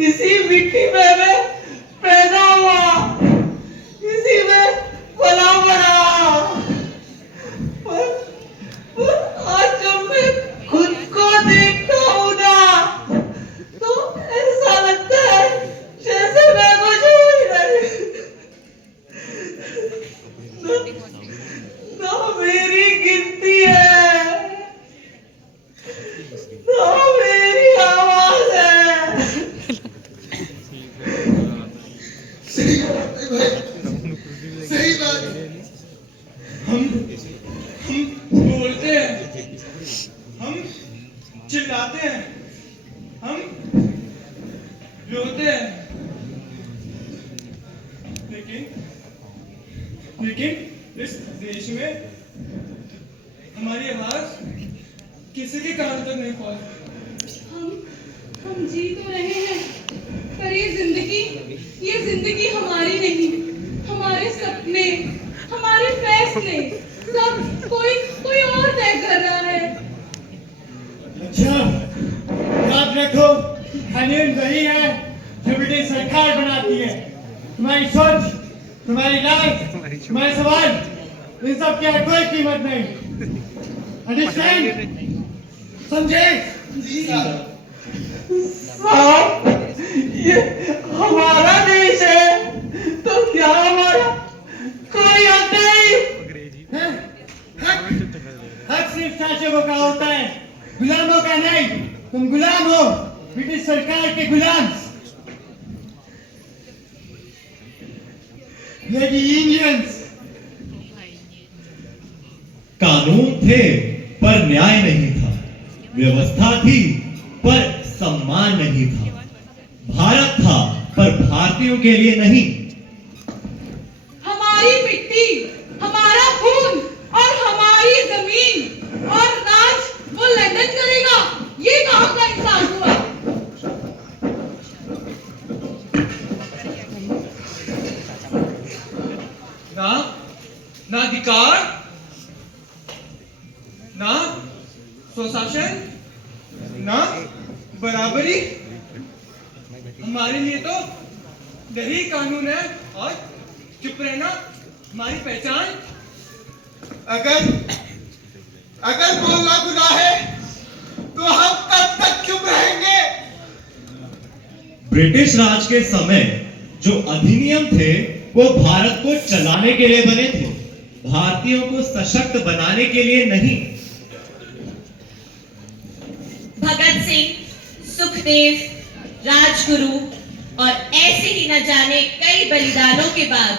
इसी मिट्टी में मैं पैदा हुआ, इसी में पला बड़ा। पर आज जब मैं खुद को देखता हूँ ना, तो ऐसा लगता है जैसे मैं कुछ ही नहीं। ना मेरी गिनती है, ना मेरी आवाज है। सही बात है भाई, सही बात। हम बोलते हैं, हम चिल्लाते हैं, हम रोते हैं, लेकिन इस देश में हमारी आवाज किसी के कान तक नहीं पहुंचती। हम जी तो रहे हैं, पर ये जिंदगी हमारी नहीं। हमारे सपने, हमारे फैसले सब कोई और तय कर रहा है। अच्छा, याद रखो, कानून वही है जो ब्रिटिश सरकार बनाती है। तुम्हारी सोच, तुम्हारी राय, तुम्हारे सवाल, इन सब की कोई कीमत नहीं। अंडरस्टैंड? समझे? जी साहब। साहब, ये हमारा देश है, तो क्या हमारा कोई हक नहीं? हक सिर्फ शासकों का होता है, गुलामों का नहीं। तुम गुलाम हो, ब्रिटिश सरकार के गुलाम। इंडियंस कानून थे पर न्याय नहीं था, व्यवस्था थी पर सम्मान नहीं था, भारत था पर भारतीयों के लिए नहीं। हमारी मिट्टी, हमारा खून और हमारी जमीन और राज वो लंदन करेगा, ये कहाँ का इंसान हुआ? ना अधिकार, ना स्वशासन, ना बराबरी। हमारे लिए तो यही कानून है और चुप रहना हमारी पहचान। अगर बोलना गुनाह है तो हम कब तक चुप रहेंगे? ब्रिटिश राज के समय जो अधिनियम थे वो भारत को चलाने के लिए बने थे, भारतीयों को सशक्त बनाने के लिए नहीं। भगत सिंह, सुखदेव, राजगुरु और ऐसे ही न जाने कई बलिदानों के बाद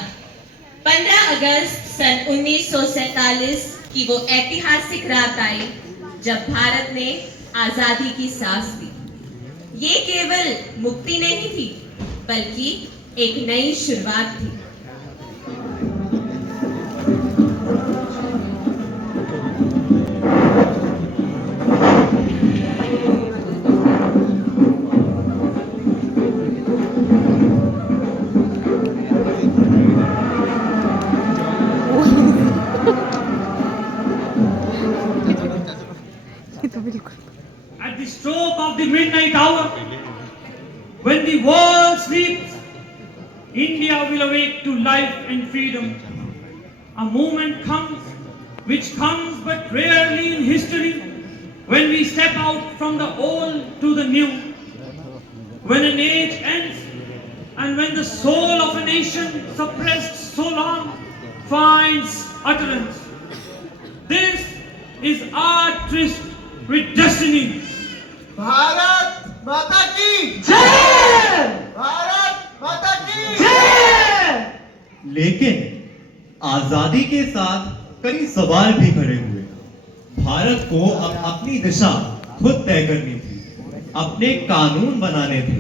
15 अगस्त सन 1947 की वो ऐतिहासिक रात आई जब भारत ने आजादी की सांस ली। ये केवल मुक्ति नहीं थी, बल्कि एक नई शुरुआत थी। At the stroke of the midnight hour, when the world sleeps, India will awake to life and freedom. A moment comes, which comes but rarely in history, when we step out from the old to the new, when an age ends, and when the soul of a nation suppressed so long finds utterance. This is our tryst with destiny. Bharat माता की जय! भारत माता की जय! लेकिन आजादी के साथ कई सवाल भी खड़े हुए। भारत को अब अपनी दिशा खुद तय करनी थी, अपने कानून बनाने थे।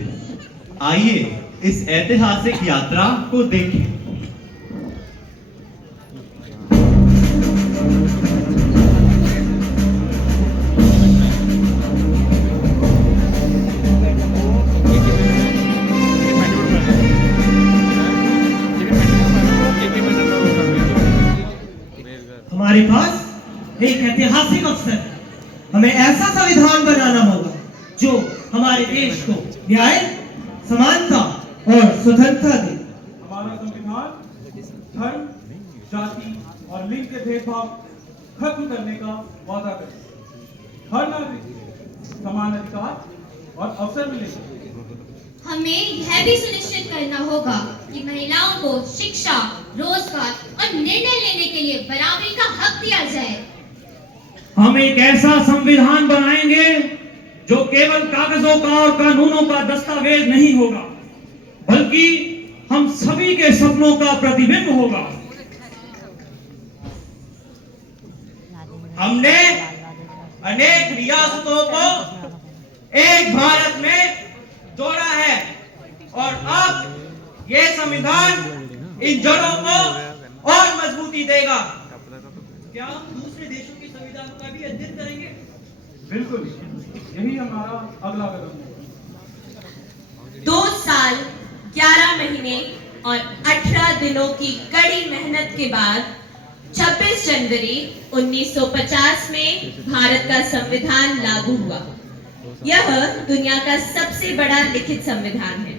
आइए इस ऐतिहासिक यात्रा को देखें। हमारे पास एक ऐतिहासिक अवसर है। हमें ऐसा संविधान बनाना होगा जो हमारे देश को न्याय, समानता और स्वतंत्रता दे। हमारा संविधान धर्म, जाति और लिंग के भेदभाव खत्म करने का वादा करे। हर नागरिक को समान अधिकार और अवसर मिलेगा। हमें यह भी सुनिश्चित करना होगा कि महिलाओं को शिक्षा, रोजगार और निर्णय लेने के लिए बराबरी का हक दिया जाए। हम एक ऐसा संविधान बनाएंगे जो केवल कागजों का और कानूनों का दस्तावेज नहीं होगा, बल्कि हम सभी के सपनों का प्रतिबिंब होगा। हमने अनेक रियासतों को एक भारत में जोड़ा है और अब ये संविधान इन जड़ों को और मजबूती देगा। क्या हम दूसरे देशों के संविधानों का भी अध्ययन करेंगे? बिल्कुल, यही हमारा अगला कदम है। 2 साल 11 महीने और 18 दिनों की कड़ी मेहनत के बाद 26 जनवरी 1950 में भारत का संविधान लागू हुआ। यह दुनिया का सबसे बड़ा लिखित संविधान है।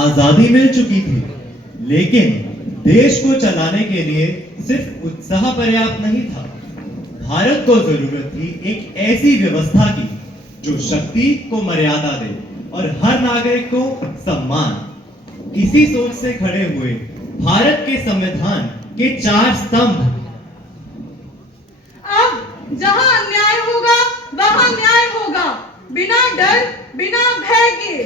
आजादी मिल चुकी थी, लेकिन देश को चलाने के लिए सिर्फ उत्साह पर्याप्त नहीं था। भारत को जरूरत थी एक ऐसी व्यवस्था की जो शक्ति को मर्यादा दे और हर नागरिक को सम्मान। इसी सोच से खड़े हुए भारत के संविधान के 4 स्तंभ। अब जहां अन्याय होगा वहां न्याय होगा, बिना डर, बिना भय के।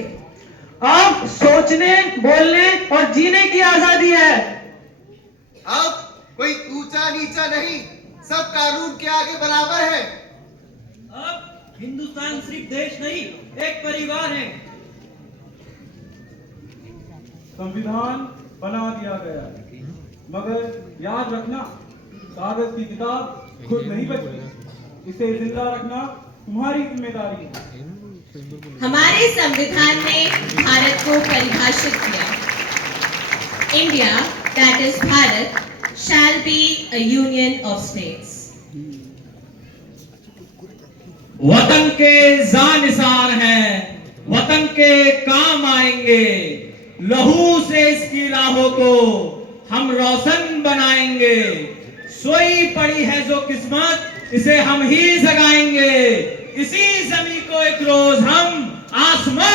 अब सोचने, बोलने और जीने की आजादी है। अब कोई ऊंचा नीचा नहीं, सब कानून के आगे बराबर है। अब हिंदुस्तान सिर्फ देश नहीं, एक परिवार है। संविधान बना दिया गया है, मगर याद रखना, कागज की किताब खुद नहीं बचती। इसे जिंदा रखना तुम्हारी जिम्मेदारी है। हमारे संविधान ने भारत को परिभाषित किया। India, that is Bharat, shall be a union of states. वतन के जानिसार हैं, वतन के काम आएंगे। लहू से इसकी राहों को हम रोशन बनाएंगे। सोई पड़ी है जो किस्मत, इसे हम ही जगाएंगे। इसी जमी को एक रोज हम आसमान